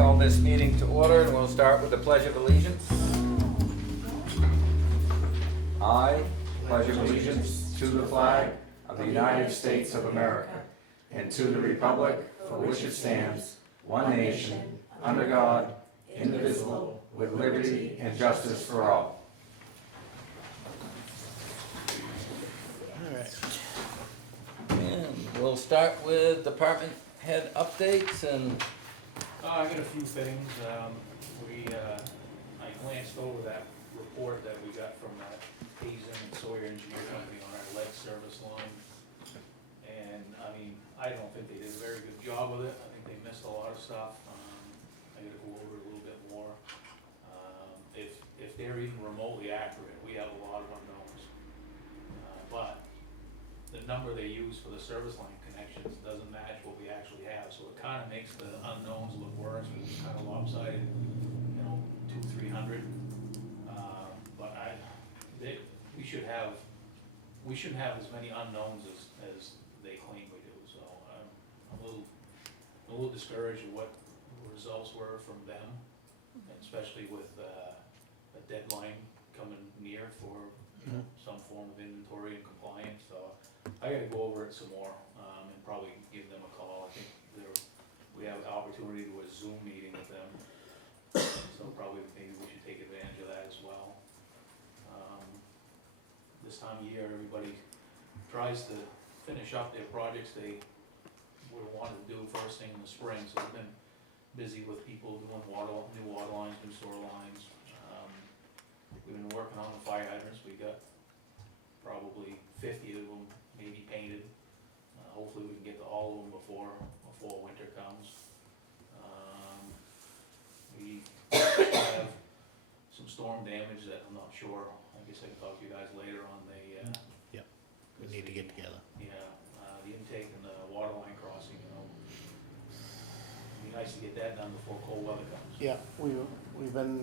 call this meeting to order, and we'll start with the Pledge of Allegiance. I pledge allegiance to the flag of the United States of America and to the republic for which it stands, one nation, under God, indivisible, with liberty and justice for all. All right. And we'll start with department head updates and I got a few things. I glanced over that report that we got from that Hazen and Sawyer Engineer Company on our lead service line. And, I mean, I don't think they did a very good job with it. I think they missed a lot of stuff. I gotta go over it a little bit more. If they're even remotely accurate, we have a lot of unknowns. But the number they use for the service line connections doesn't match what we actually have, so it kinda makes the unknowns look worse, but it's kinda lopsided, 200-300. But we shouldn't have as many unknowns as they claim we do, so I'm a little discouraged at what the results were from them, and especially with a deadline coming near for some form of inventory and compliance, so I gotta go over it some more, and probably give them a call. I think we have an opportunity to do a Zoom meeting with them, so probably maybe we should take advantage of that as well. This time of year, everybody tries to finish up their projects they would have wanted to do first thing in the spring, so we've been busy with people doing new water lines, new sewer lines. We've been working on the fire hydrants. We got probably 50 of them maybe painted. Hopefully we can get to all of them before winter comes. We have some storm damage that I'm not sure. I guess I can talk to you guys later on the. Yep. We need to get together. Yeah, the intake and the water line crossing. It'd be nice to get that done before cold weather comes. Yeah, we've been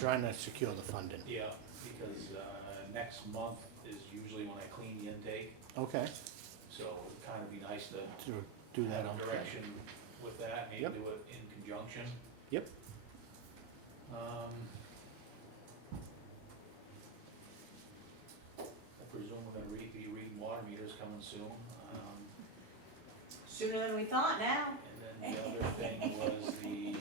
trying to secure the funding. Yeah, because next month is usually when I clean the intake, Okay. so it'd kind of be nice to Do that have on a direction with that, maybe Yep. do it in conjunction. Yep. I presume we're gonna be reading water meters coming soon. Sooner than we thought now. And then the other thing was the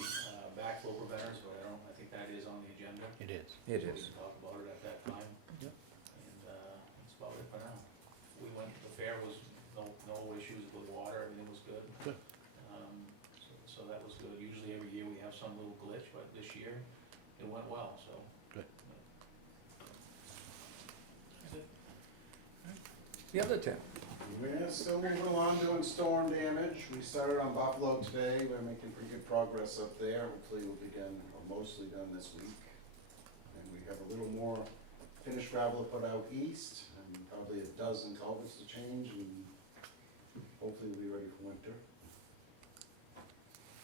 backflow preventers, but I think that is on the agenda. It is. it We is. can talk about it at that time. Yep. And that's about it for now. We went, the fair was no issues with water, everything was good. Good. So that was good. Usually every year we have some little glitch, but this year it went well, so. Good. That's it. The other Tim. We're still moving along doing storm damage. We started on Buffalo today. We're making pretty good progress up there. Hopefully we'll begin, or mostly done this week. And we have a little more finished gravel to put out east, and probably a dozen culverts to change, and hopefully we'll be ready for winter.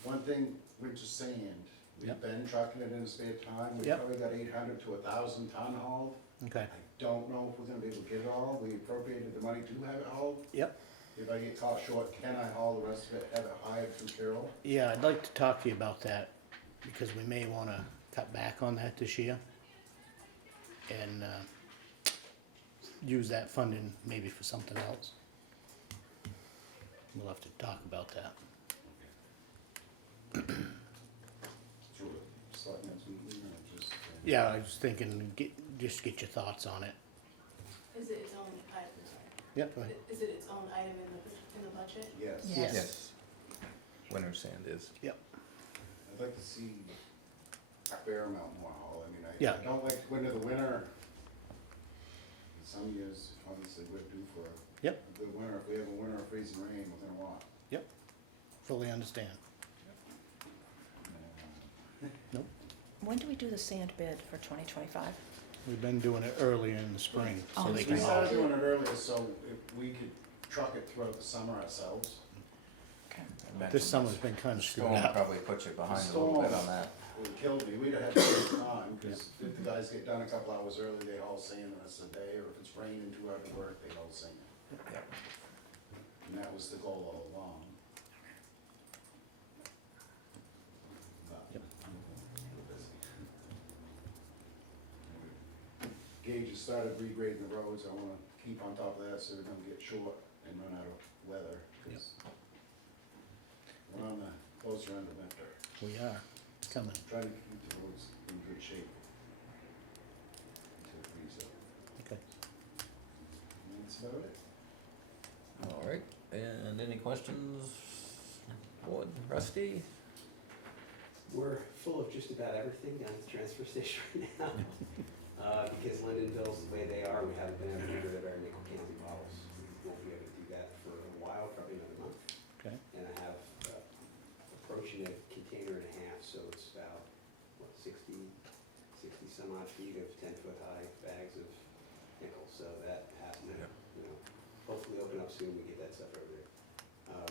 One thing, winter sand. We've Yep. been trucking it in spare time. We've Yep. probably got 800 to 1,000 ton hauled. Okay. I don't know if we're gonna be able to get it all. We appropriated the money to have it hauled. Yep. If I get caught short, can I haul the rest of it, have it hired through Carroll? Yeah, I'd like to talk to you about that because we may want to cut back on that this year and use that funding maybe for something else. We'll have to talk about that. Through it, selectmen's meeting or just? Yeah, I was thinking, just get your thoughts on it. Is it its own item, sorry, Yeah, go ahead. is it its own item in the budget? Yes. Yes. Yes. Winter sand is. I'd like to see a fair amount more haul. I mean, Yeah. I don't like to go into the winter. Some years, obviously, we're due for Yep. a good winter. If we have a winter of freezing rain, we're gonna want. Fully understand. When do we do the sand bid for 2025? We've been doing it earlier in the spring, so Oh, they We can haul. started doing it earlier, so if we could truck it throughout the summer ourselves. Okay. This summer's been kind of screwed Storm up. probably put you behind a little bit on that. It would kill me. We'd have had to take time, because if the guys get done a couple hours early, they haul sand the rest of the day, or if it's raining too hard to work, they haul sand. Yep. And that was the goal all along. Gage has started regrading the roads, I wanna keep on top of that so we don't get short and run out of weather, 'cause we're on the closer end of winter, We are coming. trying to keep the roads in good shape until it frees up. Okay. And that's about it. All right, and any questions? Board, Rusty? We're full of just about everything down at the transfer station right now. Because Lindenville's the way they are, we haven't been able to get rid of our nickel cans and bottles. We won't be able to do that for a while, probably another month. Okay. And I have approaching a container and a half, so it's about, what, 60 some odd feet of 10-foot high bags of nickel. So that has to, hopefully open up soon, we get that stuff over there.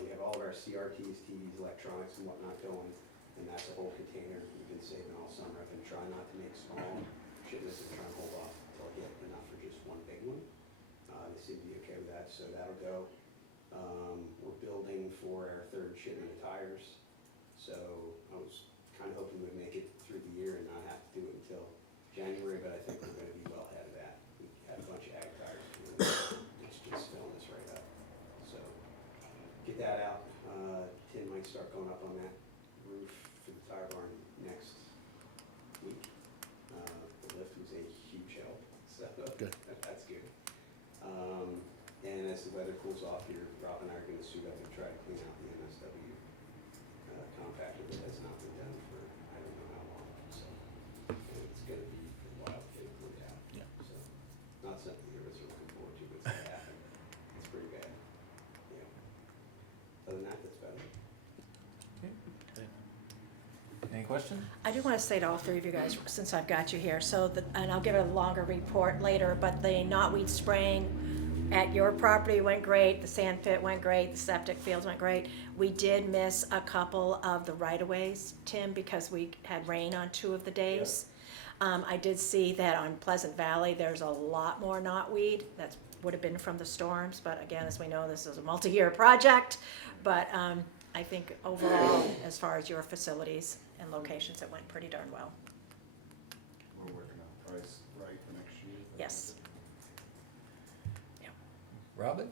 We have all of our CRTs, TVs, electronics and whatnot going, and that's a whole container we've been saving all summer. I've been trying not to make small shipments and trying to hold off until I get enough for just one big one. They seem to be okay with that, so that'll go. We're building for our third shipment of tires, so I was kind of hoping we'd make it through the year and not have to do it until January, but I think we're gonna be well ahead of that. We had a bunch of ag tires, it's just filling us right up. So, get that out. Tin might start going up on that roof for the tire barn next week. The lift was a huge help, so Good. that's good. And as the weather cools off here, Rob and I are gonna suit up and try to clean out the MSW compactor that has not been done for I don't know how long, so. And it's gonna be a while to get it cleaned out. Yeah. So, not something the others are looking forward to, but it's gonna happen. It's pretty bad, yeah. Other than that, that's about it. Any questions? I do want to say to all three of you guys, since I've got you here, and I'll give a longer report later, but the knotweed spraying at your property went great, the sand pit went great, the septic fields went great. We did miss a couple of the right-of-ways, Tim, because we had rain on 2 of the days. I did see that on Pleasant Valley, there's a lot more knotweed. That would have been from the storms, but again, as we know, this is a multi-year project. But I think overall, as far as your facilities and locations, it went pretty darn well. We're working on price right for next year. Yes. Robin?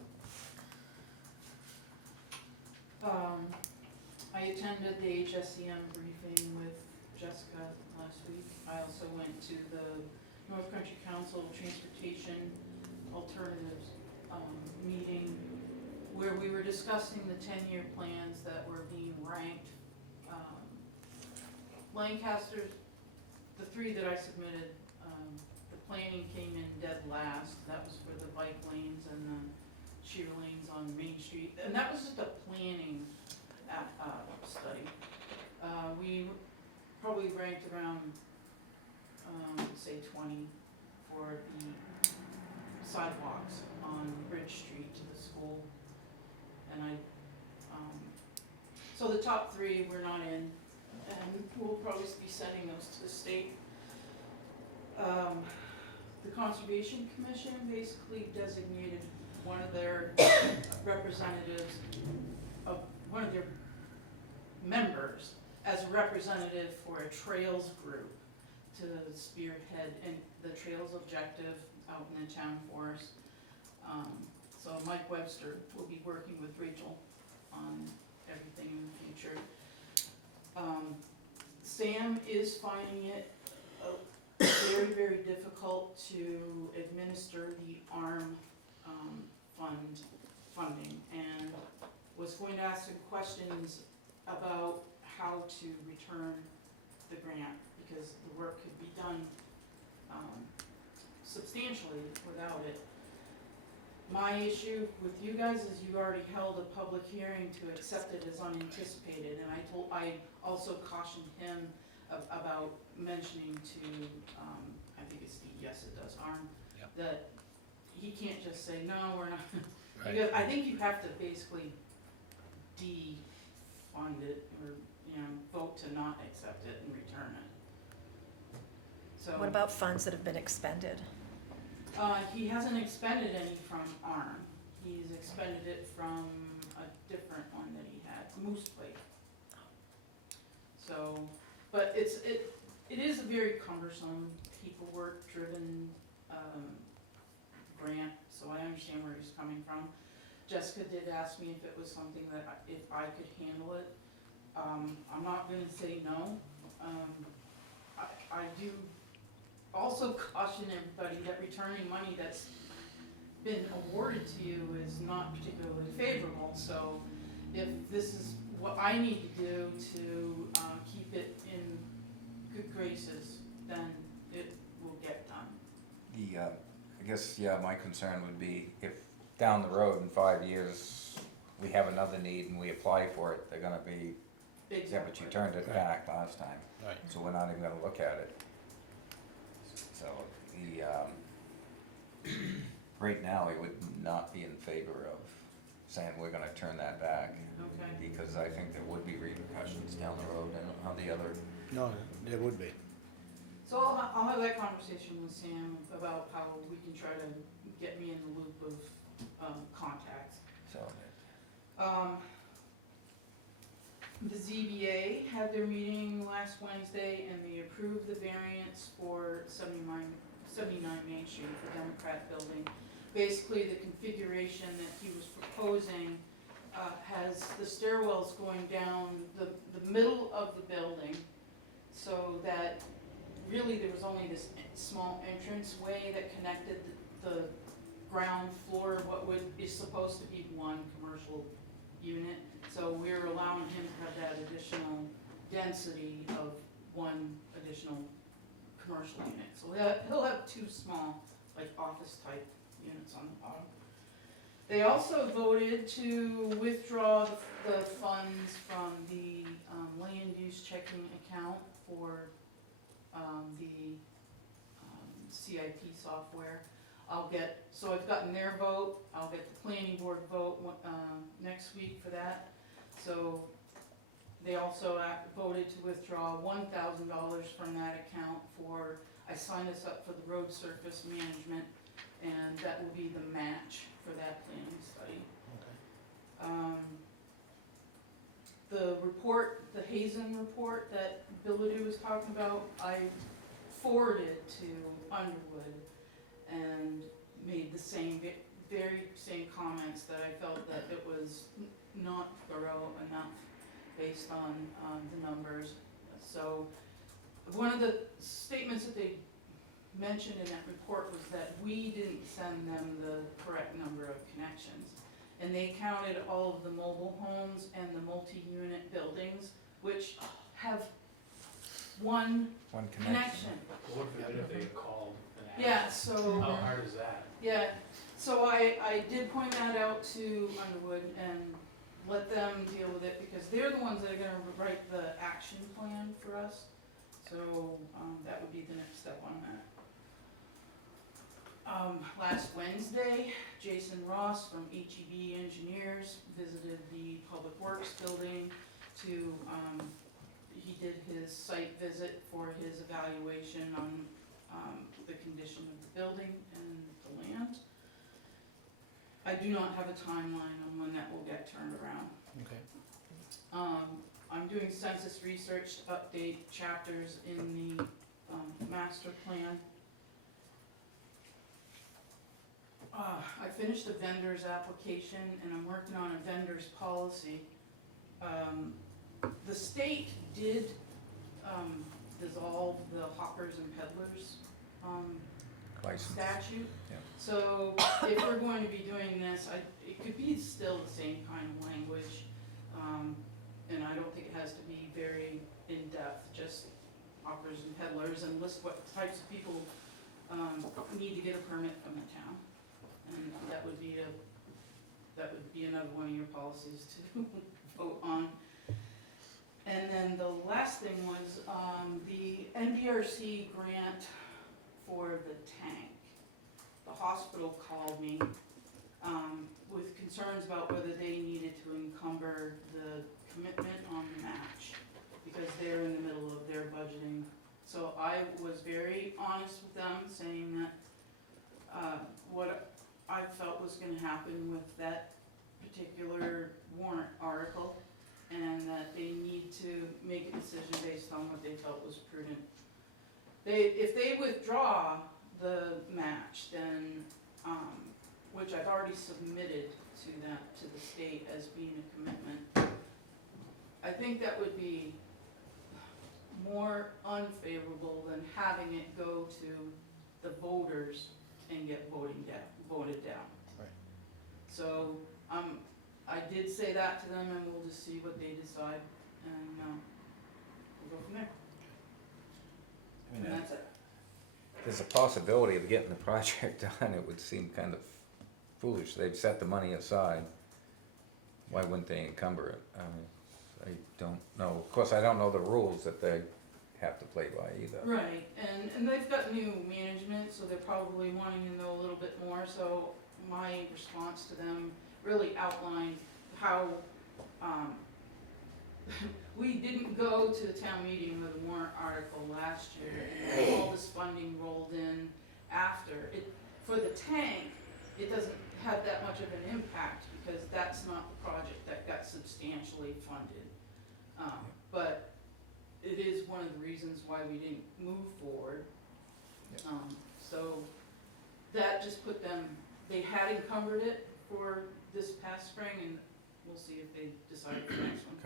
I attended the HSEM briefing with Jessica last week. I also went to the North Country Council Transportation Alternatives meeting where we were discussing the 10-year plans that were being ranked. Lancaster's, the 3 that I submitted, the planning came in dead last. That was for the bike lanes and the sheer lanes on Main Street. And that was just a planning study. We probably ranked around, say 20 for the sidewalks on Bridge Street to the school. And so the top 3 were not in, and we'll probably be sending those to the state. The Conservation Commission basically designated one of their representatives, one of their members as a representative for a trails group to spearhead and the trails objective out in the town forest. So Mike Webster will be working with Rachel on everything in the future. Sam is finding it very, very difficult to administer the ARM funding, and was going to ask some questions about how to return the grant, because the work could be done substantially without it. My issue with you guys is you already held a public hearing to accept it as unanticipated, and I also cautioned him about mentioning to, I think it's yes it does, ARM, Yep. that he can't just say, no, we're not. Right. Because I think you have to basically defund it, or, vote to not accept it and return it. So. What about funds that have been expended? He hasn't expended any from ARM. He's expended it from a different one that he had, Moose Plate. So, but it is a very cumbersome, paperwork-driven grant, so I understand where he's coming from. Jessica did ask me if it was something that, if I could handle it. I'm not gonna say no. I do also caution everybody that returning money that's been awarded to you is not particularly favorable, so if this is what I need to do to, keep it in good graces, then it will get done. I guess, yeah, my concern would be if down the road in 5 years, we have another need and we apply for it, they're gonna be, yeah, but you turned it back last time, Right. so we're not even gonna look at it. So, right now, we would not be in favor of saying we're gonna turn that back, Okay, because I think there would be repercussions down the road and on the other. No, there would be. so I'll have that conversation with Sam about how we can try to get me in the loop of, contacts. So, The ZBA had their meeting last Wednesday and they approved the variance for 79 Main Street, the Democrat building. Basically, the configuration that he was proposing has the stairwells going down the middle of the building, so that really there was only this small entrance way that connected the ground floor of what is supposed to be one commercial unit. So we're allowing him to have that additional density of one additional commercial unit. So he'll have two small, like office type units on the bottom. They also voted to withdraw the funds from the land use checking account for the CIP software. So I've gotten their vote, I'll get the planning board vote next week for that. So they also voted to withdraw $1,000 from that account for, I signed us up for the road surface management, and that will be the match for that planning study. The report, the Hazen report that Billadu was talking about, I forwarded to Underwood and made the same, very same comments, that I felt that it was not thorough enough based on the numbers. So one of the statements that they mentioned in that report was that we didn't send them the correct number of connections. And they counted all of the mobile homes and the multi-unit buildings, which have one one connection. Lord forbid if they had called and asked. Yeah, so, How hard is that? yeah, so I did point that out to Underwood and let them deal with it, because they're the ones that are gonna write the action plan for us. So, that would be the next step on that. Last Wednesday, Jason Ross from HEB Engineers visited the Public Works building to, he did his site visit for his evaluation on, the condition of the building and the land. I do not have a timeline on when that will get turned around. Okay. I'm doing census research to update chapters in the, master plan. I finished a vendor's application and I'm working on a vendor's policy. The state did, dissolve the hawkers and peddlers, license. statute. Yeah. So if we're going to be doing this, it could be still the same kind of language, and I don't think it has to be very in-depth, just hawkers and peddlers, and list what types of people need to get a permit from the town. And that would be another one of your policies to vote on. And then the last thing was the NDRC grant for the tank. The hospital called me with concerns about whether they needed to encumber the commitment on the match, because they're in the middle of their budgeting. So I was very honest with them, saying that what I felt was gonna happen with that particular warrant article, and that they need to make a decision based on what they felt was prudent. If they withdraw the match, then, which I've already submitted to the state as being a commitment, I think that would be more unfavorable than having it go to the voters and get voted down. Right. So, I did say that to them, and we'll just see what they decide, and, we'll go from there. I mean, And that's it. there's a possibility of getting the project done. It would seem kind of foolish. They've set the money aside. Why wouldn't they encumber it? I don't know. Of course, I don't know the rules that they have to play by either. Right, and they've got new management, so they're probably wanting to know a little bit more, so my response to them really outlined how, we didn't go to the town meeting with a warrant article last year, and all this funding rolled in after. For the tank, it doesn't have that much of an impact, because that's not the project that got substantially funded. But it is one of the reasons why we didn't move forward. Yeah. So that just put them, they had encumbered it for this past spring, and we'll see if they decide for the next one.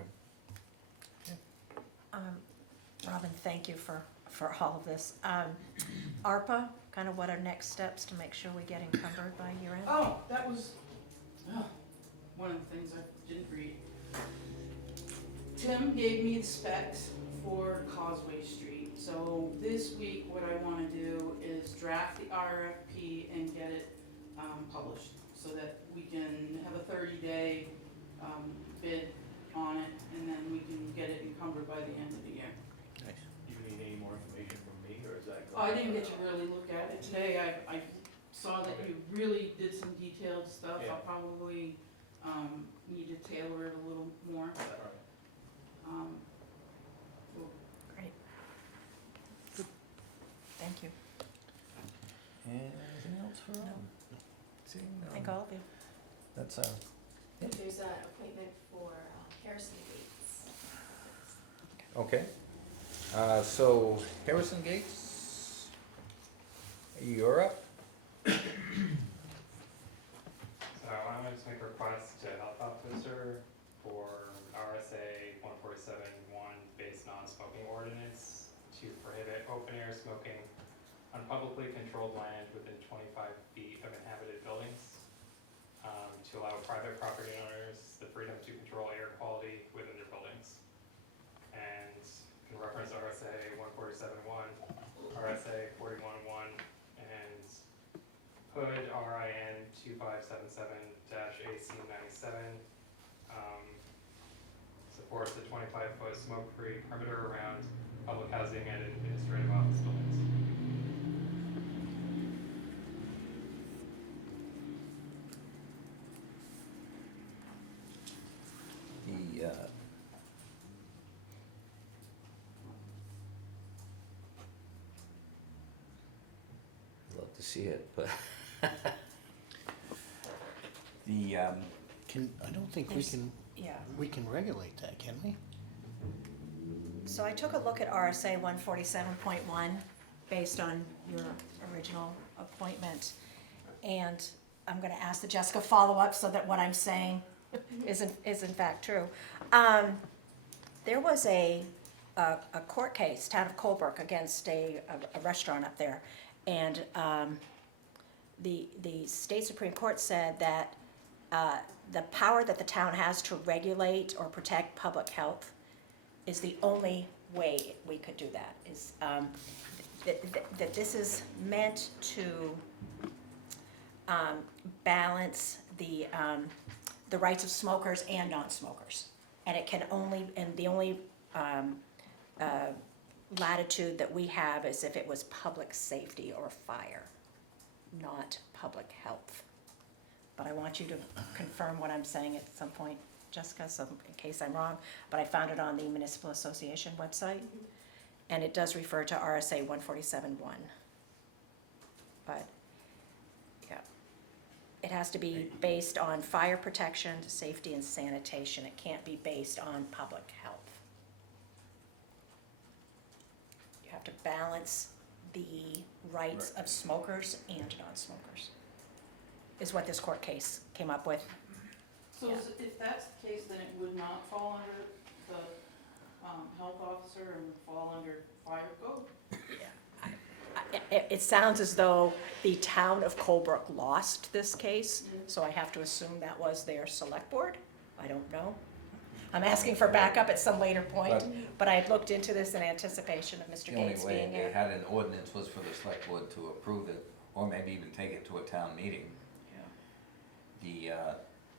Robin, thank you for all of this. ARPA, kind of what are next steps to make sure we get encumbered by year end? Oh, that was, one of the things I didn't read. Tim gave me the specs for Causeway Street, so this week what I wanna do is draft the RFP and get it, published, so that we can have a 30-day, bid on it, and then we can get it encumbered by the end of the year. Nice. Do you need any more information from me, or is that? I didn't get to really look at it today. I saw that you really did some detailed stuff. Yeah. I'll probably, need to tailor it a little more, but, Alright. we'll- Great. Thank you. Anything else for No. Rob? Seeing none. Thank all of you. That's There's an appointment for Harrison Gates. okay. So Harrison Gates, you're up. So I'm going to make a request to health officer for RSA 147-1 based non-smoking ordinance to prohibit open air smoking on publicly controlled land within 25 feet of inhabited buildings, to allow private property owners the freedom to control air quality within their buildings. And in reference RSA 147-1, RSA 41-1, and Hood RIN 2577-AC97 supports the 25-foot smoke-free perimeter around public housing and administrative office buildings. Love to see it, but I don't think There's- Yeah. we can regulate that, can we? So I took a look at RSA 147.1 based on your original appointment. And I'm gonna ask that Jessica follow up so that what I'm saying is in fact true. There was a court case, town of Colebrook, against a restaurant up there. And the state Supreme Court said that the power that the town has to regulate or protect public health is the only way we could do that, is that this is meant to balance the rights of smokers and non-smokers. And it can only, and the only latitude that we have is if it was public safety or fire, not public health. But I want you to confirm what I'm saying at some point, Jessica, so in case I'm wrong. But I found it on the Municipal Association website, and it does refer to RSA 147.1. But, yeah, it has to be based on fire protection, safety, and sanitation. It can't be based on public health. You have to balance the rights of smokers and non-smokers, is what this court case came up with. So Yeah. if that's the case, then it would not fall under the, health officer and would fall under fire code? It sounds as though the town of Colebrook lost this case, so I have to assume that was their select board. I don't know. I'm asking for backup at some later point, but I had looked into this in anticipation of Mr. The only Gates way being they here. had an ordinance was for the select board to approve it, or maybe even take it to a town meeting. The,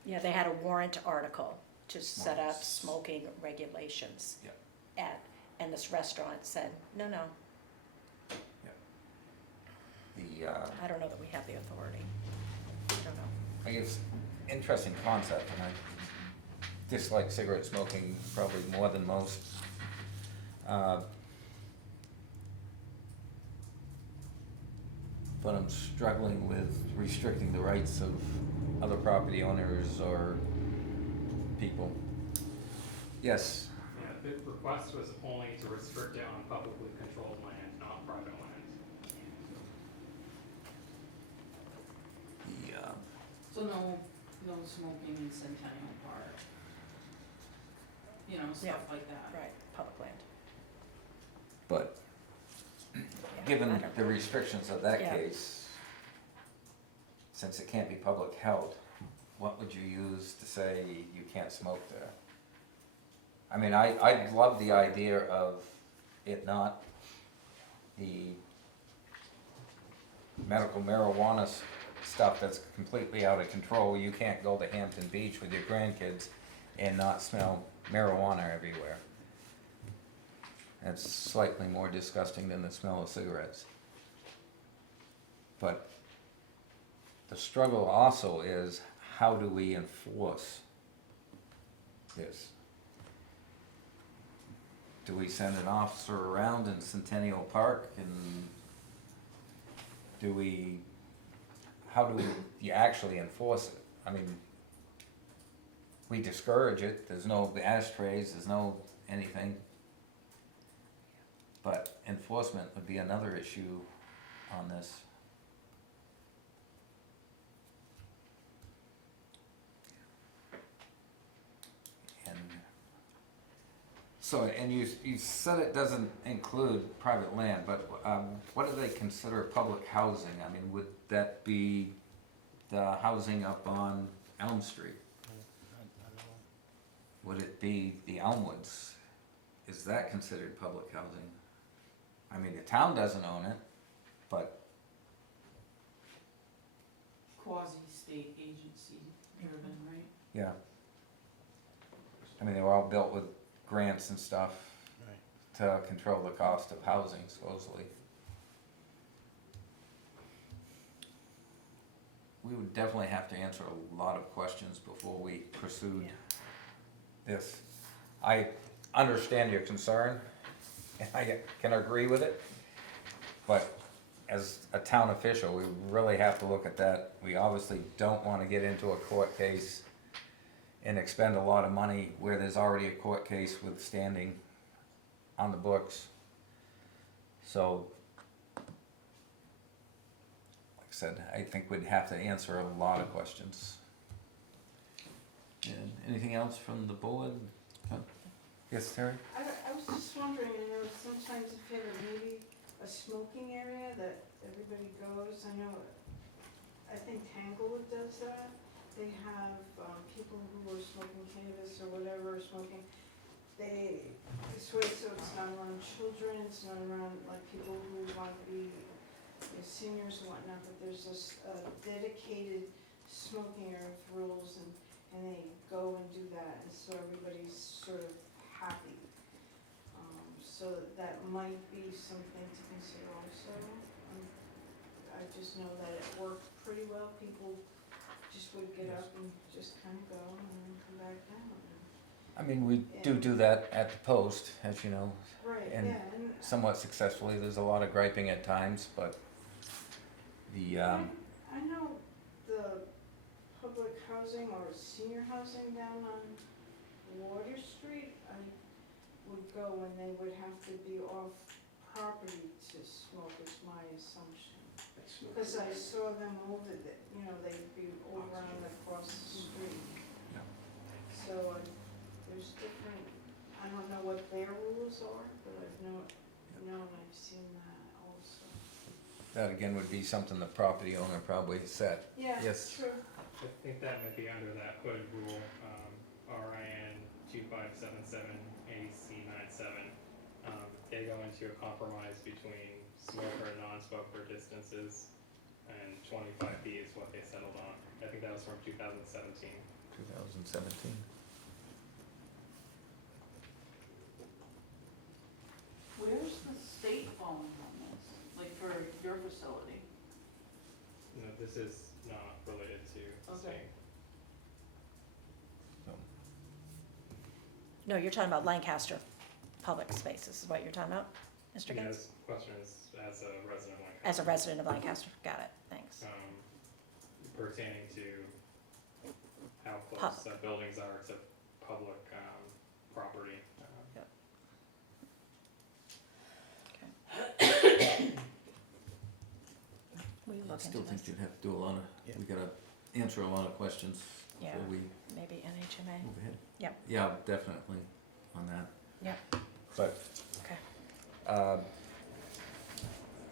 Yeah, they had a warrant article to set up Warrants. smoking regulations. Yep. And this restaurant said, no, the, I don't know that we have the authority. I don't know. I guess, interesting concept, and I dislike cigarette smoking probably more than most. But I'm struggling with restricting the rights of other property owners or people. Yes, Yeah, the request was only to restrict it on publicly controlled land, not private land. So no smoking in Centennial Park? You know, Yeah. stuff like that. Right, public land. but Yeah, given I don't the know. restrictions of that Yeah. case, since it can't be public health, what would you use to say you can't smoke there? I mean, I love the idea of it not the medical marijuana stuff that's completely out of control. You can't go to Hampton Beach with your grandkids and not smell marijuana everywhere. That's slightly more disgusting than the smell of cigarettes. But the struggle also is, how do we enforce this? Do we send an officer around in Centennial Park, and how do you actually enforce it? I mean, we discourage it, there's no ashtrays, there's no anything. But enforcement would be another issue on this. And so, and you said it doesn't include private land, but what do they consider public housing? I mean, would that be the housing up on Elm Street? Would it be the Elmwoods? Is that considered public housing? I mean, the town doesn't own it, but Quasi-state agency driven, right? yeah. I mean, they were all built with grants and stuff Right. to control the cost of housing, supposedly. We would definitely have to answer a lot of questions before we pursued this. I understand your concern, and I can agree with it, but as a town official, we really have to look at that. We obviously don't wanna get into a court case and expend a lot of money where there's already a court case with standing on the books. So, like I said, I think we'd have to answer a lot of questions. And anything else from the board? Yes, Terry? I was just wondering, I know sometimes if you have maybe a smoking area that everybody goes, I know, I think Tanglewood does that. They have, people who are smoking cannabis or whatever, smoking, they sort of, so it's not around children, it's not around like people who want to be, you know, seniors and whatnot, but there's this, dedicated smoking area with rules, and they go and do that, and so everybody's sort of happy. So that might be something to consider also. I just know that it worked pretty well, people just would get up and just kind of go and then come back down. I mean, we do that at the Post, as you know, Right, And yeah, and somewhat successfully. There's a lot of griping at times, but the, I know the public housing or senior housing down on Water Street, I would go when they would have to be off property to smoke is my assumption. That's no- Because I saw them over the, you know, they'd be over on across the street. Yeah. So there's different, I don't know what their rules are, but I've known I've seen that also. That again would be something the property owner probably set. Yeah, Yes. true. I think that might be under that hood rule, RIN 2577 AC 97. They go into a compromise between smoker and non-smoker distances, and 25 feet is what they settled on. I think that was from 2017. 2017. Where's the state falling on this, like for your facility? No, this is not related to the Okay. state. So, No, you're talking about Lancaster Public Spaces is what you're talking about, Mr. Gaines? Yes, question is, as a resident of Lancaster. As a resident of Lancaster, got it, thanks. Pertaining to how close Pub- buildings are to public property. Will you I look still into think this? you'd have to do a lot of, Yeah. we gotta answer a lot of questions Yeah, before we maybe NHMA, move ahead. Yep. Yeah, definitely on that. Yep. But, okay.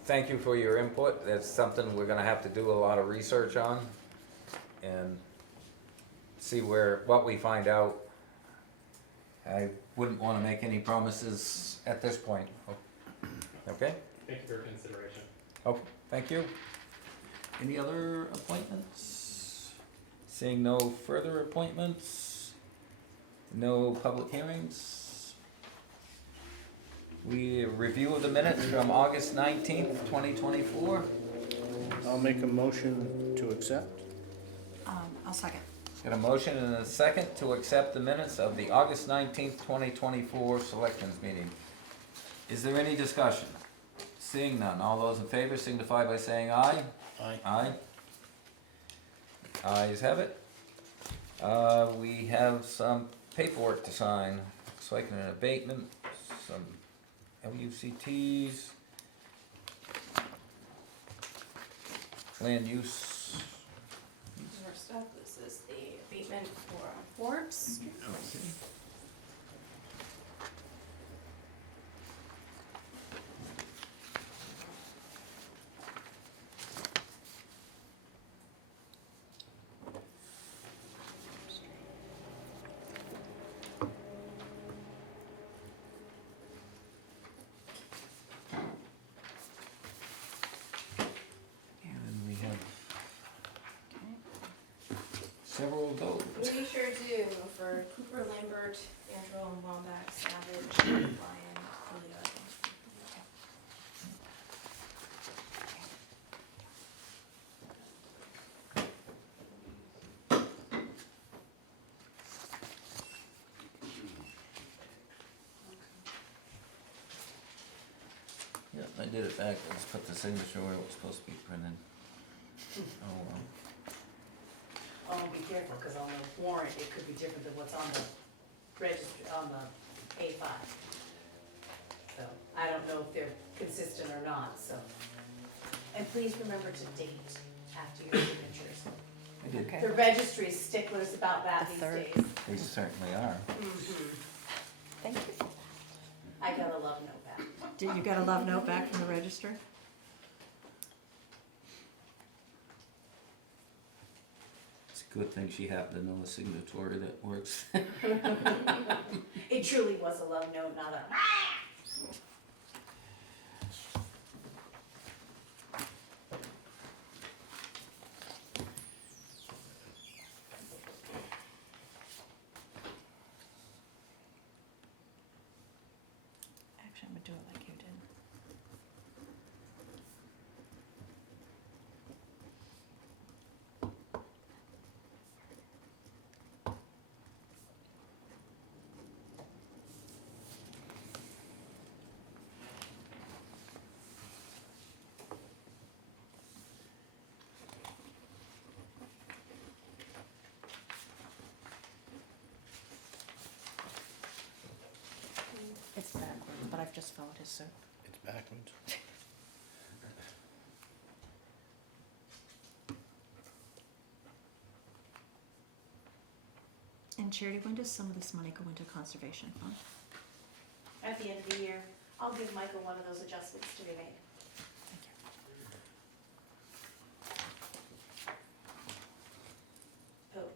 thank you for your input. That's something we're gonna have to do a lot of research on and see what we find out. I wouldn't wanna make any promises at this point. Okay? Thank you for your consideration. Okay, thank you. Any other appointments? Seeing no further appointments, no public hearings. We review of the minutes from August 19th, 2024. I'll make a motion to accept. I'll second. Got a motion and a second to accept the minutes of the August 19th, 2024 Selectmen's meeting. Is there any discussion? Seeing none, all those in favor signify by saying aye. Aye. Aye. Ayes have it. We have some paperwork to sign, looks like an abatement, some LUCTs, land use. First up, this is the abatement for Forbes. And then we have several of those. We sure do, for Cooper, Lambert, Andrew, Wambach, Savage, Lyon, Julio. Yeah, I did it backwards, put the signature where it was supposed to be printed. Oh, well. Oh, be careful, because on the warrant, it could be different than what's on the register, on the A5. So, I don't know if they're consistent or not, so. And please remember to date after your signatures. I did, Okay. The registry sticklers about that The these third. days. they certainly are. Thank you. I got a love note back. Did you get a love note back from the register? It's a good thing she happened to know a signatory that works. It truly was a love note, not a. Actually, I'm gonna do it like you did. It's backwards, but I've just followed his suit. It's backwards. And Charity, when does some of this money go into conservation fund? At the end of the year, I'll give Michael one of those adjustments to be made. Oh,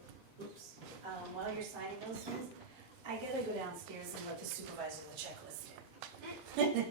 oops, while you're signing those things, I gotta go downstairs and let the supervisor of the checklist in.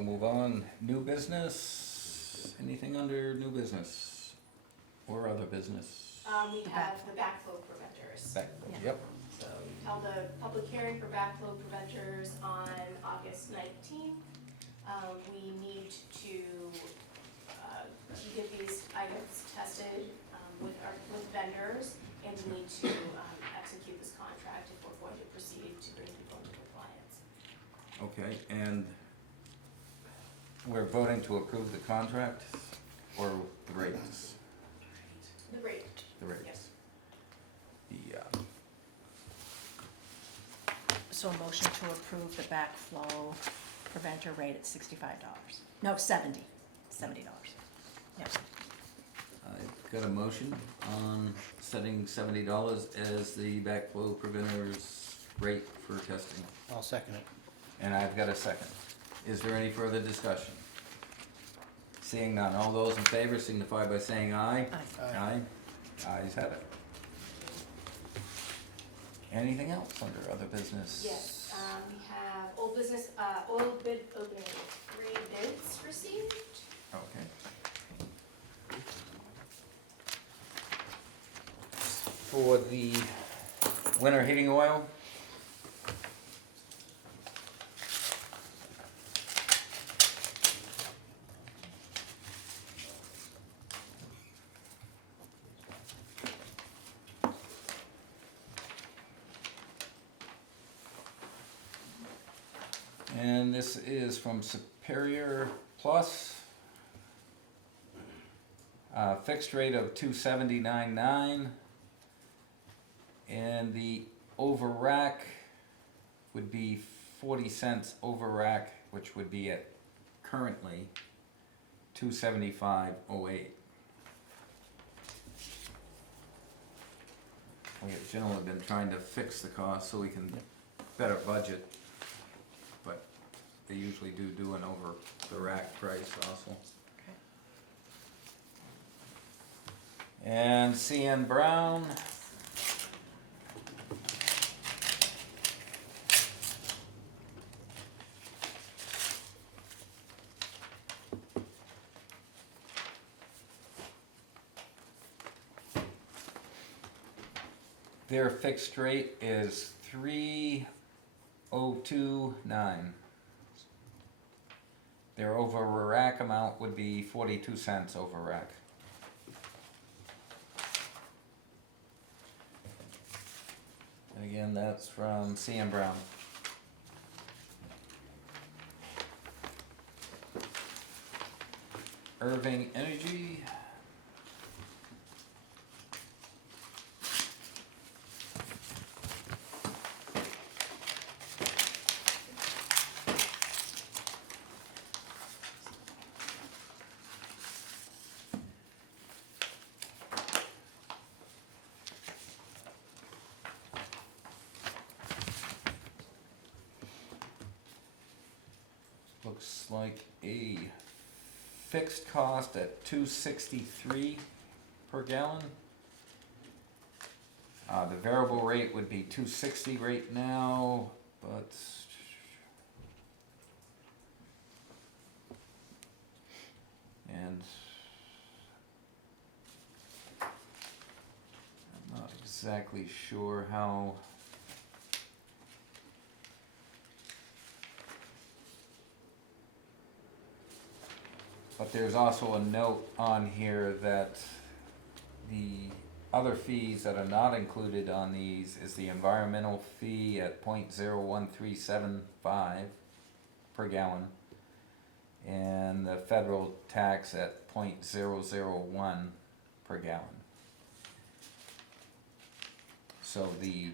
we'll move on. New business, anything under new business or other business? We have the backflow preventers. Back, Yeah. yep, So we held a public hearing for backflow preventers on August 19th. We need to get these items tested with vendors, and we need to execute this contract if we're going to proceed to bring people into compliance. okay, and we're voting to approve the contract or the rates? The rate. The rates. Yes. So a motion to approve the backflow preventer rate at $65. No, $70. Yep. I've got a motion on setting $70 as the backflow preventer's rate for testing, I'll second it. and I've got a second. Is there any further discussion? Seeing none, all those in favor signify by saying aye. Aye. Aye. Ayes have it. Anything else under other business? Yes, we have old business, oil bid opening, 3 bids received. Okay. For the winter heating oil, and this is from Superior Plus. Fixed rate of $279.9, and the over rack would be 40 cents over rack, which would be at currently $275.08. We have generally been trying to fix the cost so we can better budget, but they usually do an over the rack price also. And CN Brown. Their fixed rate is $3.029. Their over rack amount would be 42 cents over rack. And again, that's from CM Brown. Irving Energy. Looks like a fixed cost at $2.63 per gallon. The variable rate would be $2.60 right now, but and I'm not exactly sure how. But there's also a note on here that the other fees that are not included on these is the environmental fee at 0.01375 per gallon and the federal tax at 0.001 per gallon. So the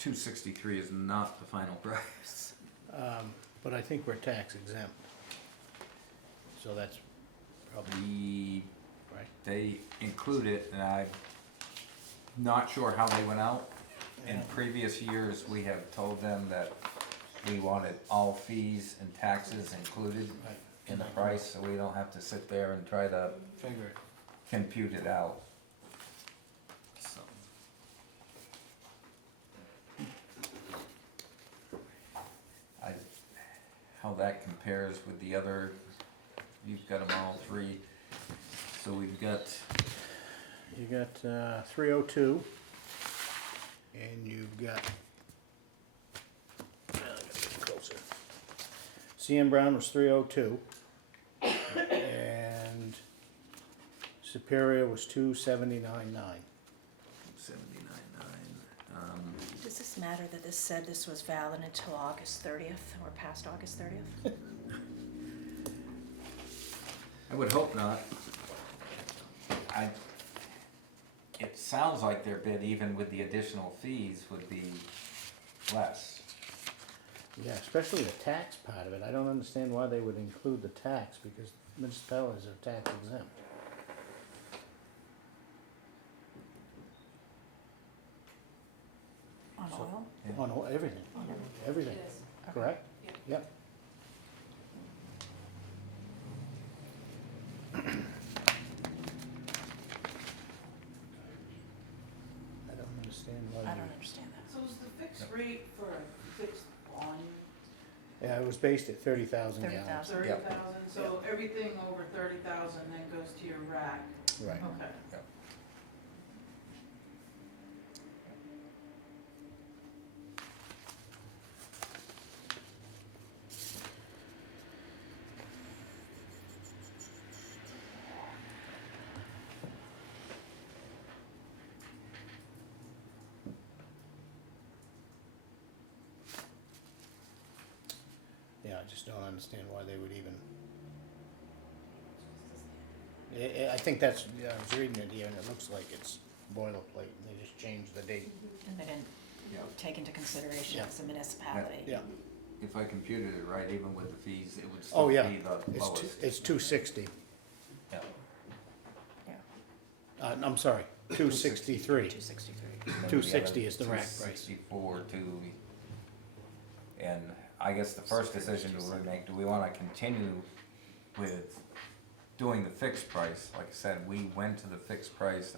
$2.63 is not the final price. But I think we're tax exempt. So that's probably, The right? They include it, and I'm not sure how they went out. In Yeah. previous years, we have told them that we wanted all fees and taxes included Right. in the price, so we don't have to sit there and try to Figure it. compute it out. So. how that compares with the other, you've got them all three. So we've got, You got 302, and you've got, I gotta get closer. CN Brown was 302, and Superior was 279.9. 79.9. Does this matter that this said this was valid until August 30th or past August 30th? I would hope not. It sounds like their bid, even with the additional fees, would be less. Yeah, especially the tax part of it. I don't understand why they would include the tax, because municipalities are tax exempt. On oil? On everything, everything, It is. correct? Yeah. Yep. I don't understand why. I don't understand that. So is the fixed rate for a fixed volume Yeah, it was based at 30,000 gallons. 30,000. 30,000? So everything over 30,000 then goes to your rack? Right. Okay. Yeah, I just don't understand why they would even. I think that's, yeah, I was reading it here and it looks like it's boilerplate and they just changed the date. And they didn't Yeah. take into consideration Yeah. it's a municipality. Yeah. If I computed it right, even with the fees, it would Oh, still yeah. be the lowest. It's 260. Yeah. Yeah, I'm sorry, 263. 263. 260 is the rack price. 264, and I guess the first decision we make, do we wanna continue with doing the fixed price? Like I said, we went to the fixed price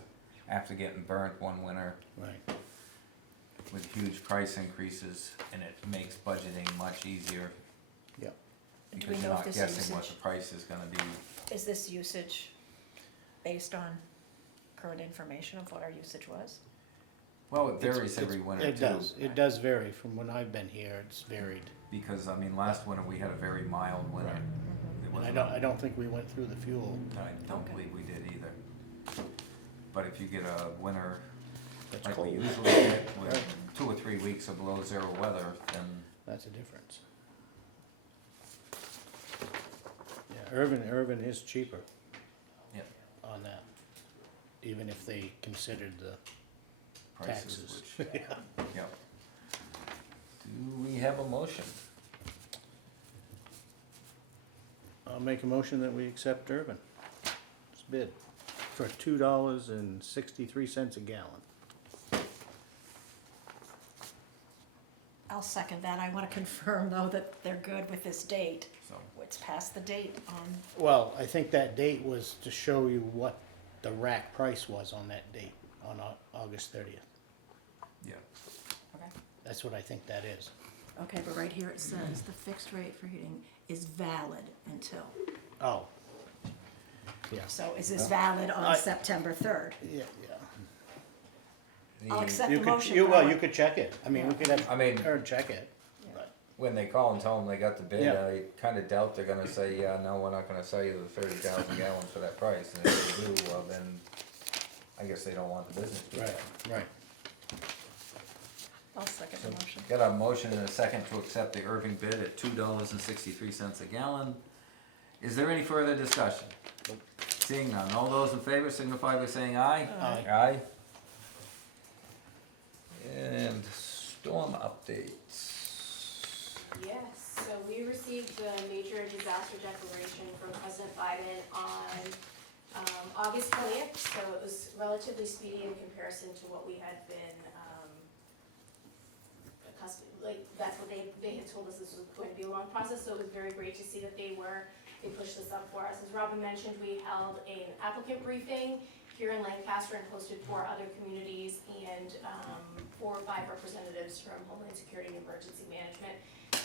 after getting burnt one winter Right. with huge price increases, and it makes budgeting much easier. Yep. Do we Because know you're if not this guessing what usage, the price is gonna be. is this usage based on current information of what our usage was? Well, it varies every winter too. It does. It does vary. From when I've been here, it's varied. Because, I mean, last winter we had a very mild winter. Right. It And wasn't- I don't think we went through the fuel. I don't Okay. believe we did either. But if you get a winter That's like we cold. usually get with Right. 2 or 3 weeks of below zero weather, then That's a difference. Yeah, Irvin is cheaper. Yep. On that, even if they considered the prices, taxes. which, yeah. Do we have a motion? I'll make a motion that we accept Irvin's bid for $2.63 a gallon. I'll second that. I wanna confirm though that they're good with this date. So, It's past the date on, Well, I think that date was to show you what the rack price was on that date, on August 30th. yeah. okay. That's what I think that is. Okay, but right here it says the fixed rate for heating is valid until. Oh. Yeah. So is this valid on I- September 3rd? Yeah, I'll The- accept You the could, motion. you, but I well, want- you could check it. I mean, we could have I mean, her check it. But when they call and tell them they got the bid, Yeah. I kinda doubt they're gonna say, yeah, no, we're not gonna sell you the 30,000 gallons for that price. And if they do, well then, I guess they don't want the business. to do Right, that. right. I'll second the motion. Got a motion and a second to accept the Irving bid at $2.63 a gallon. Is there any further discussion? Seeing none, all those in favor signify by saying aye. Aye. Aye. And storm updates. Yes, so we received the major disaster declaration from President Biden on August 20th, so it was relatively speedy in comparison to what we had been accustomed, like, that's what they had told us this was going to be a long process, so it was very great to see that they pushed this up for us. As Robin mentioned, we held an applicant briefing here in Lancaster and hosted 4 other communities and 4 or 5 representatives from Homeland Security and Emergency Management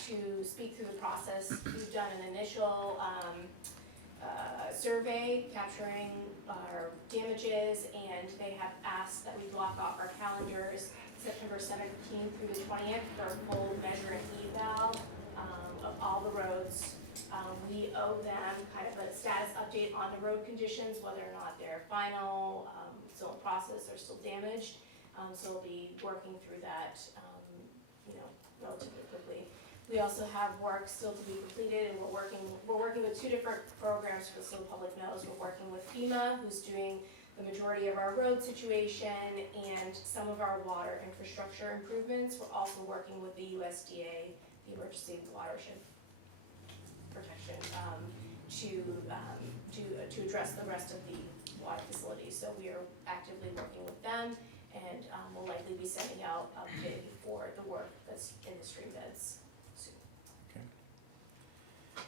to speak through the process. We've done an initial survey capturing our damages, and they have asked that we block off our calendars September 17th through the 20th for a full measure and eval of all the roads. We owe them kind of a status update on the road conditions, whether or not they're final, still in process, or still damaged. So we'll be working through that, relatively quickly. We also have work still to be completed, and we're working with two different programs, just so the public knows. We're working with FEMA, who's doing the majority of our road situation and some of our water infrastructure improvements. We're also working with the USDA, the Emergency Watershed Protection, to address the rest of the water facilities. So we are actively working with them, and we'll likely be sending out a bid for the work that's in the stream beds soon.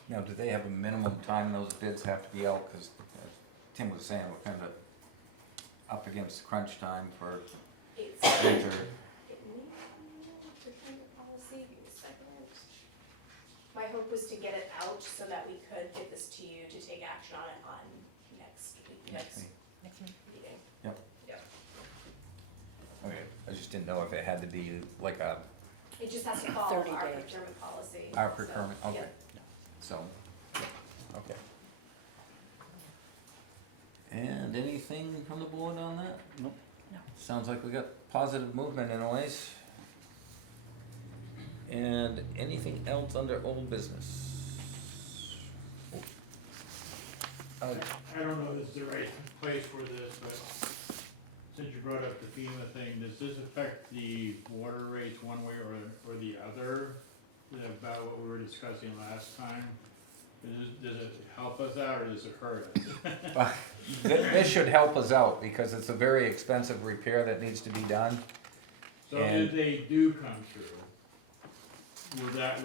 Now, do they have a minimum time those bids have to be out? Because Tim was saying, we're kind of up against crunch time for It's winter. procurement policy, give me a second. My hope was to get it out so that we could get this to you to take action on it on next meeting. Okay, I just didn't know if it had to be like a, It just has to follow 30 our days. procurement policy. our so, procurement, yeah. okay. So, okay. And anything from the board on that? Nope. No. Sounds like we got positive movement anyways. And anything else under old business? I don't know if this is the right place for this, but since you brought up the FEMA thing, does this affect the water rates one way or the other? About what we were discussing last time? Does it help us out or does it hurt us? This should help us out because it's a very expensive repair that needs to be done. So And- if they do come through, will that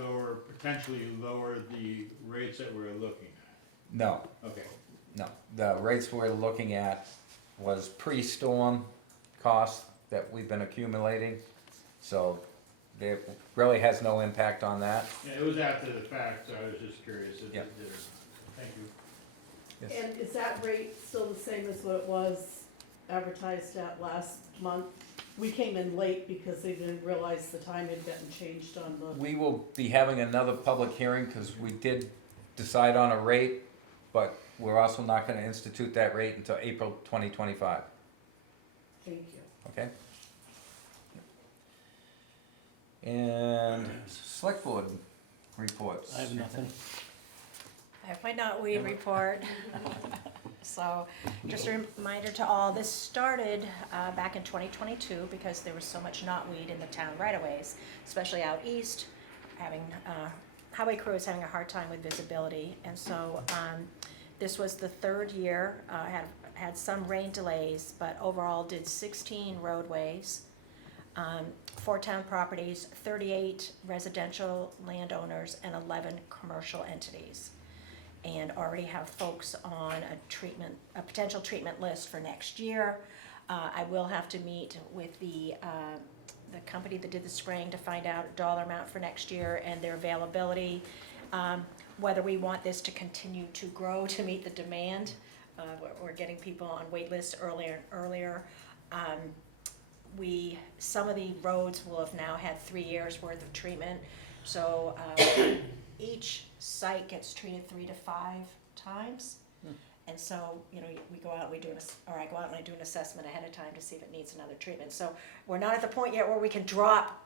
potentially lower the rates that we're looking at? No, Okay. no. The rates we're looking at was pre-storm costs that we've been accumulating. So it really has no impact on that. Yeah, it was after the fact, so I was just curious if it did Yeah. or not. Thank you. Yes. And is that rate still the same as what it was advertised at last month? We came in late because they didn't realize the time had gotten changed on the, We will be having another public hearing because we did decide on a rate, but we're also not gonna institute that rate until April 2025, thank you. okay? And select board reports. I have nothing. I have my knotweed report. So, just a reminder to all, this started back in 2022 because there was so much knotweed in the town right-of-ways, especially out east, having, highway crews having a hard time with visibility. And so, this was the third year, had some rain delays, but overall did 16 roadways, 4 town properties, 38 residential landowners, and 11 commercial entities. And already have folks on a potential treatment list for next year. I will have to meet with the company that did the spraying to find out dollar amount for next year and their availability. Whether we want this to continue to grow to meet the demand. We're getting people on wait lists earlier and earlier. Some of the roads will have now had 3 years worth of treatment. So each site gets treated 3 to 5 times. And so, we go out, I go out and I do an assessment ahead of time to see if it needs another treatment. So we're not at the point yet where we can drop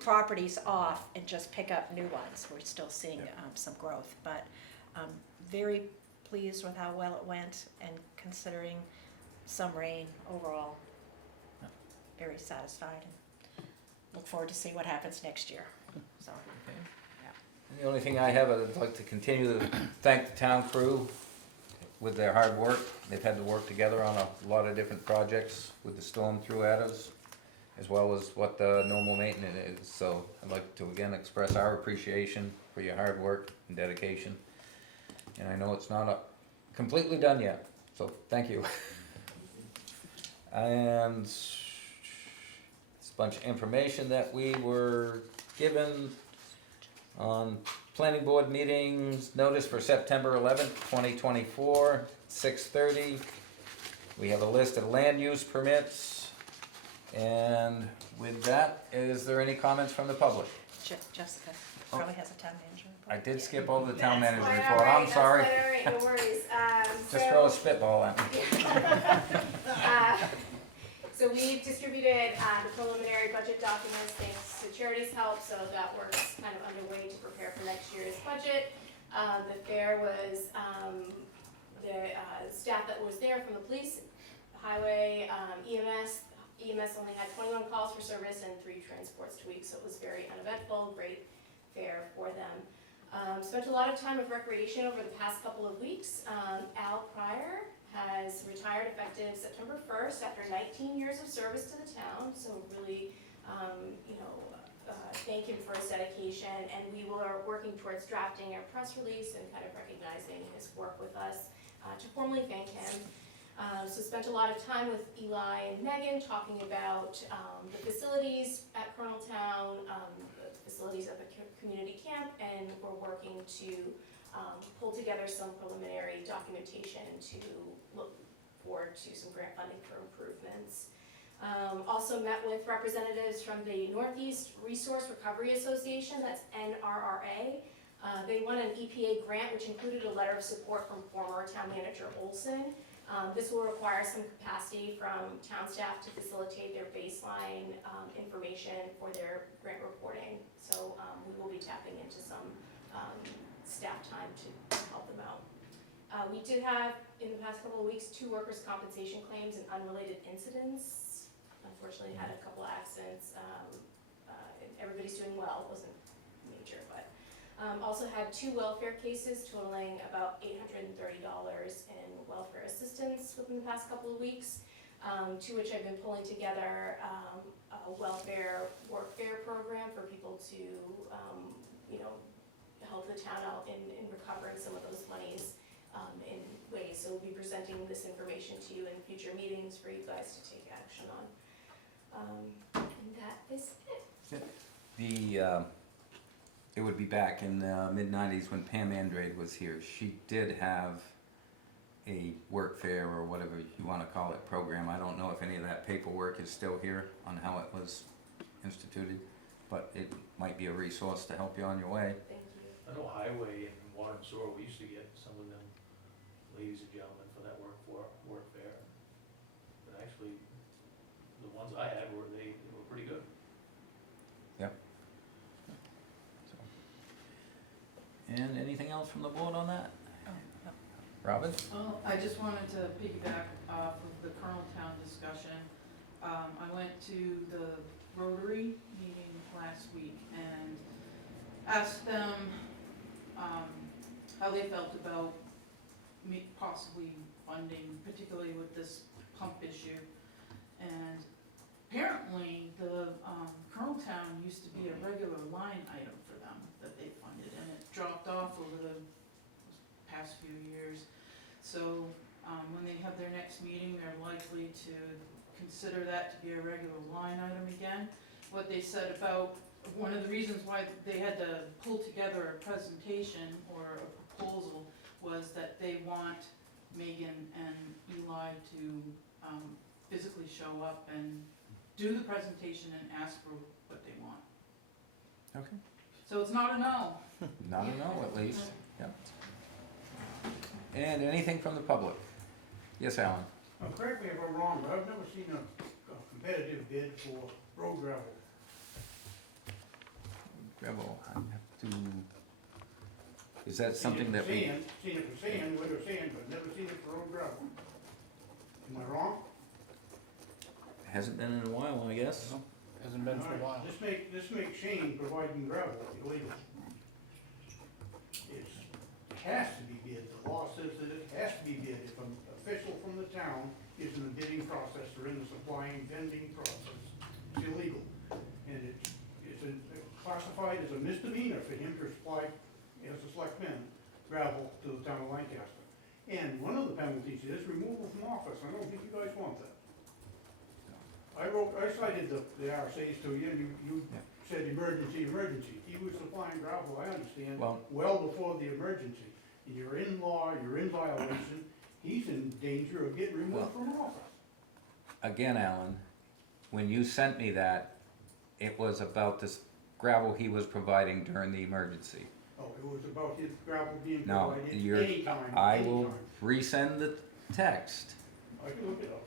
properties off and just pick up new ones. We're still seeing some growth, but very pleased with how well it went and considering some rain overall. Very satisfied and look forward to see what happens next year, so. The only thing I have, I'd like to continue to thank the town crew with their hard work. They've had to work together on a lot of different projects with the storm through at us, as well as what the normal maintenance is. So I'd like to again express our appreciation for your hard work and dedication. And I know it's not completely done yet, so thank you. And it's a bunch of information that we were given. On planning board meetings, notice for September 11th, 2024, 6:30. We have a list of land use permits. And with that, is there any comments from the public? Jessica probably has a town manager report. I did skip over the town That's manager quite report, all right, I'm sorry. That's quite all right, no worries. Just throw a spitball at me. So we've distributed the preliminary budget documents thanks to Charity's help, so that work's kind of underway to prepare for next year's budget. The fair was, the staff that was there from the police, highway, EMS only had 21 calls for service and 3 transports a week, so it was very uneventful, great fair for them. Spent a lot of time of recreation over the past couple of weeks. Al Pryor has retired effective September 1st after 19 years of service to the town, so really, thank him for his dedication, and we are working towards drafting a press release and kind of recognizing his work with us to formally thank him. So spent a lot of time with Eli and Megan talking about the facilities at Coloneltown, the facilities at the community camp, and we're working to pull together some preliminary documentation to look forward to some grant funding for improvements. Also met with representatives from the Northeast Resource Recovery Association, that's NRRA. They won an EPA grant which included a letter of support from former town manager Olson. This will require some capacity from town staff to facilitate their baseline information for their grant reporting. So we will be tapping into some staff time to help them out. We did have, in the past couple of weeks, 2 workers' compensation claims and unrelated incidents. Unfortunately, had a couple of accidents. Everybody's doing well, it wasn't major, but also had 2 welfare cases totaling about $830 in welfare assistance within the past couple of weeks, to which I've been pulling together a welfare workfare program for people to, help the town out in recovering some of those monies in ways. So we'll be presenting this information to you in future meetings for you guys to take action on. And that is it. It would be back in the mid-90s when Pam Andrade was here. She did have a work fair, or whatever you want to call it, program. I don't know if any of that paperwork is still here on how it was instituted, but it might be a resource to help you on your way. Thank you. I know highway and water and sewer, we used to get some of them, ladies and gentlemen, for that work fair. But actually, the ones I had were pretty good. Yep. And anything else from the board on that? Robin? Well, I just wanted to piggyback off of the Coloneltown discussion. I went to the Rotary meeting last week and asked them how they felt about me possibly funding, particularly with this pump issue. And apparently the Coloneltown used to be a regular line item for them that they funded, and it dropped off over the past few years. So when they have their next meeting, they're likely to consider that to be a regular line item again. What they said about, one of the reasons why they had to pull together a presentation or a proposal was that they want Megan and Eli to physically show up and do the presentation and ask for what they want. Okay. So it's not a no. Not a no, at least. Yep. And anything from the public? Yes, Alan? Correct me if I'm wrong, but I've never seen a competitive bid for road gravel. Gravel, I have to, is that something that we? Seen it for sand, winter sand, but never seen it for road gravel. Am I wrong? Hasn't been in a while, I guess. Hasn't been for a while. This make Shane providing gravel illegal. It has to be bid, the law says that it has to be bid. If an official from the town is in the bidding process or in the supplying vending process, it's illegal. And it's classified as a misdemeanor for him to supply, as a selectman, gravel to the town of Lancaster. And one of the penalties is removal from office. I don't think you guys want that. I cited the RSA's to you, you said emergency. He was supplying gravel, I understand, Well- well before the emergency. You're in law, you're in violation, he's in danger of getting removed from office. Again, Alan, when you sent me that, it was about this gravel he was providing during the emergency. Oh, it was about his gravel being No, provided you're, anytime, I will anytime. resend the text. I can look it up.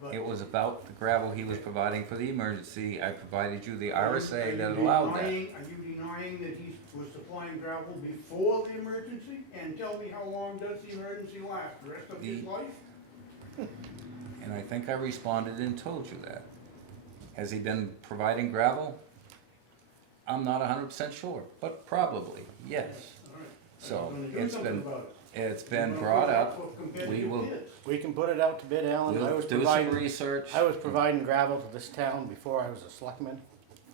But- It was about the gravel he was providing for the emergency. I provided you the Are RSA you that allowed that. Are you denying that he was supplying gravel before the emergency? And tell me how long does the emergency last, the rest of his The- life? And I think I responded and told you that. Has he been providing gravel? I'm not 100% sure, but probably, yes. All right. So, Are you gonna do it's something been, about it? it's You been wanna brought put it up. for We competitive will, bids? We can put it out to bid, Alan. I we'll was do some providing, research. I was providing gravel to this town before I was a selectman,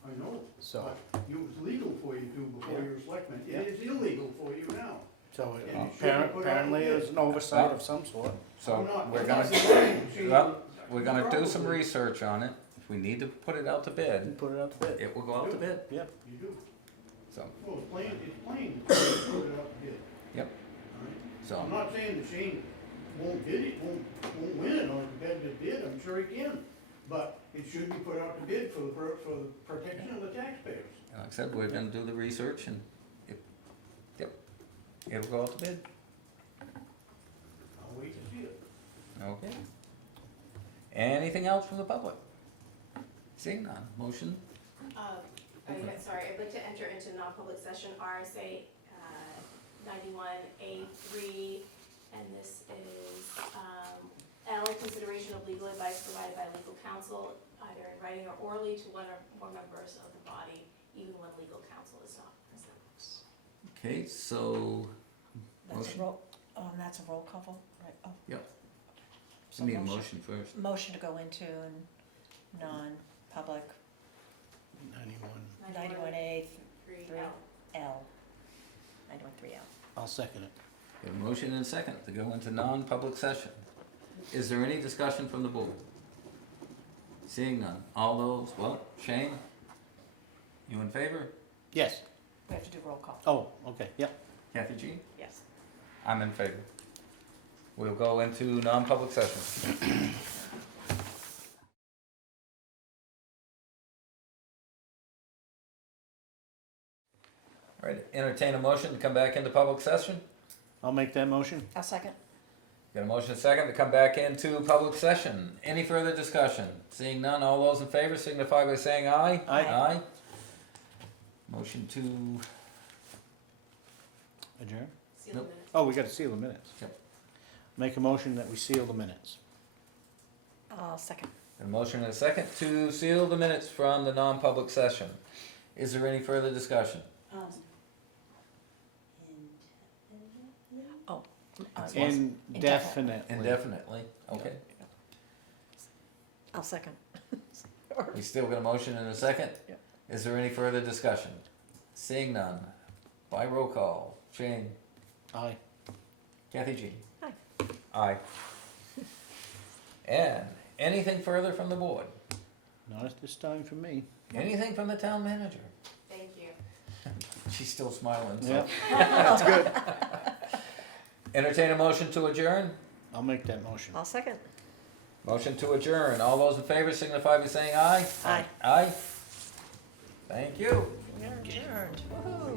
I know, so, but it was legal for you to before you were selectman. It is illegal for you now. so And it should be put out to apparently it was bid. an oversight of some sort. I'm So, not- we're I'm gonna, not denying it. well, we're gonna do some Probably. research on it. If we need to put it out to And bid, put it out to bid. it will go out to bid, You do. so, Well, it's plain to put it out to bid. Yep. All right? so. I'm not saying that Shane won't bid it, won't win it on a competitive bid, I'm sure he can. But it should be put out to bid for the protection of the taxpayers. Like I said, we're gonna do the research and, yep, it'll go out to bid. I'll wait to see it. Okay. Anything else from the public? Seeing none, motion? Sorry, I'd like to enter into non-public session RSA 91A3, and this is L, consideration of legal advice provided by legal counsel, either in writing or orally, to one or more members of the body, even when legal counsel is not present. Okay, so, That's a Motion. roll, that's a roll call vote, right? Oh. Yep. So we need a motion first. Motion to go into non-public 91A 3L. 3L. 91.3L. I'll second it. We have a motion and a second to go into non-public session. Is there any discussion from the board? Seeing none, all those, well, Shane? You in favor? Yes. We have to do roll call. Oh, okay, yep. Kathy G? Yes. I'm in favor. We'll go into non-public session. All right, entertain a motion to come back into public session. I'll make that motion. I'll second. Got a motion and a second to come back into public session. Any further discussion? Seeing none, all those in favor signify by saying aye. Aye. Aye. Motion to, Adjourn? Seal the Nope. minutes. Oh, we gotta seal the minutes. Yep. Make a motion that we seal the minutes. I'll second. got a motion and a second to seal the minutes from the non-public session. Is there any further discussion? Indefinitely. Indefinitely, okay. I'll second. We still got a motion and a second? Yep. Is there any further discussion? Seeing none, by roll call, Shane, Aye. Kathy G. Aye. Aye. And anything further from the board? Not at this time for me. Anything from the town manager? Thank you. She's still smiling, so. Yep, that's good. Entertain a motion to adjourn? I'll make that motion. I'll second. Motion to adjourn. All those in favor signify by saying aye. Aye. Aye. Thank you. We are adjourned. Woo-hoo.